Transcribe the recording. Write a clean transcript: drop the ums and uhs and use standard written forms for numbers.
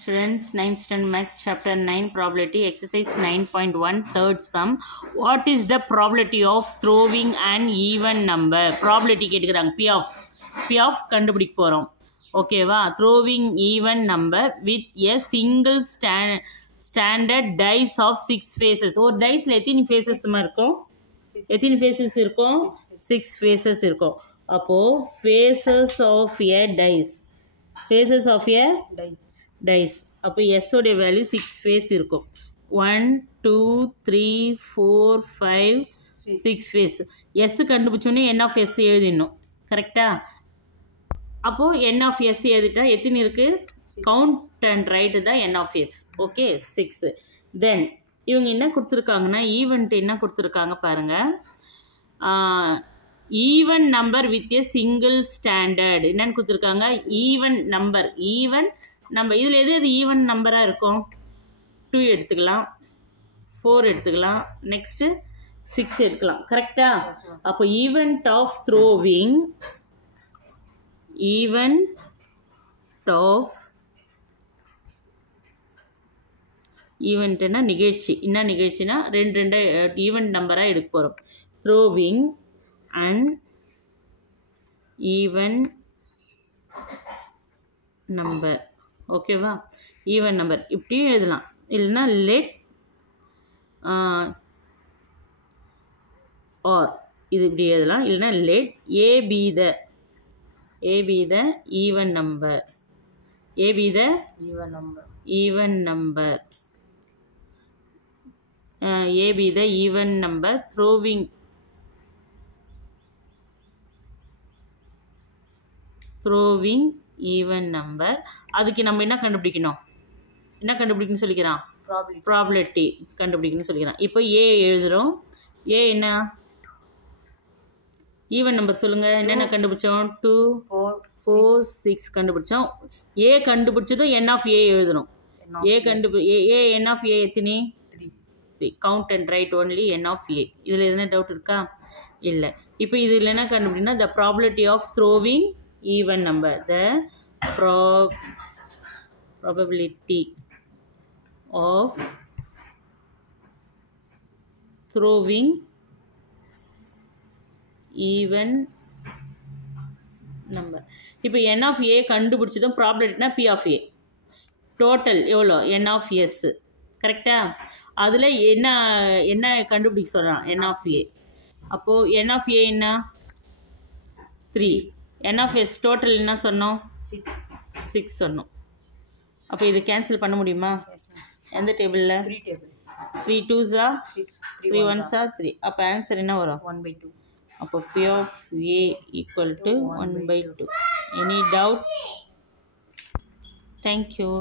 Students, 9th standard maths chapter 9 probability exercise 9.1 third sum. What is the probability of throwing an even number? Probability கேட்டுக்கிறாங்க P of கண்டுபிடிக்க போகிறோம் ஓகேவா. throwing even number with a single standard dice of 6 faces. ஒரு diceல எத்தனை faces இருக்கும்? எத்தனை faces இருக்கும்? 6 faces இருக்கும். அப்போ faces of a dice. Faces of a dice. அப்போ S உடைய வேல்யூ 6 ஃபேஸ் இருக்கும். 1 2 3 4 5 6 ஃபேஸ். S கண்டுபிடிச்சோன்னே n of S எழுதிடணும் கரெக்டா. அப்போது n of S எழுதிட்டா எத்தனை இருக்குது? கவுண்ட் அண்ட் ரைட்டு தான் n of S. Okay 6. Then இவங்க என்ன கொடுத்துருக்காங்கன்னா ஈவெண்ட் என்ன கொடுத்துருக்காங்க பாருங்கள். Even number with a single standard என்னன்னு கொடுத்துருக்காங்க. ஈவன் நம்பர் இதில் எது ஈவன் நம்பராக இருக்கும்? 2 எடுத்துக்கலாம், 4 எடுத்துக்கலாம், நெக்ஸ்ட்டு 6 எடுக்கலாம் கரெக்டா. அப்போ ஈவெண்ட் ஆஃப் த்ரோவிங் ஈவெண்ட்னா நிகழ்ச்சி. என்ன நிகழ்ச்சினா ரெண்டு ஈவெண்ட் நம்பராக எடுக்க போகிறோம். த்ரோவிங் அண்ட் ஈவன் நம்பர் ஓகேவா. ஈவன் நம்பர் இப்படியும் எழுதலாம், இல்லைன்னா லெட் ஆர் இது இப்படி எழுதலாம், இல்லைன்னா let A be the even number. A be the even number. A be the even number throwing even number. அதுக்கு நம்ம என்ன கண்டுபிடிக்கணும்னு சொல்லிக்கிறான்? ப்ராபபிலிட்டி கண்டுபிடிக்கணும்னு சொல்லிக்கிறான். இப்போ ஏ எழுதுகிறோம். ஏ என்ன ஈவன் நம்பர் சொல்லுங்கள். என்னென்ன கண்டுபிடிச்சோம்? 2 4 6 கண்டுபிடிச்சோம். ஏ கண்டுபிடிச்சதும் n of A எழுதணும். n of A எத்தனை? 3. Count and right only n of A. இதில் எதுனா டவுட் இருக்கா? இல்லை. இப்போ இதில் என்ன கண்டுபிடினா the probability of throwing even number. The probability of throwing even number. இப்போ n of A கண்டுபிடிச்சதும் ப்ராபபிலிட்டினா P of A. Total எவ்வளோ? n of S கரெக்டா. அதில் என்ன கண்டுபிடிக்க சொல்கிறான்? n of A. அப்போது n of A என்ன? 3. n of S டோட்டல் என்ன சொன்னோம்? 6 சொன்னோம். அப்போ இது கேன்சல் பண்ண முடியுமா? எந்த டேபிளில்? 3 2s 3 1s 3. அப்போ ஆன்சர் என்ன வரும்? 1/2. அப்போ P of A equal to 1/2. Any doubt? Thank you.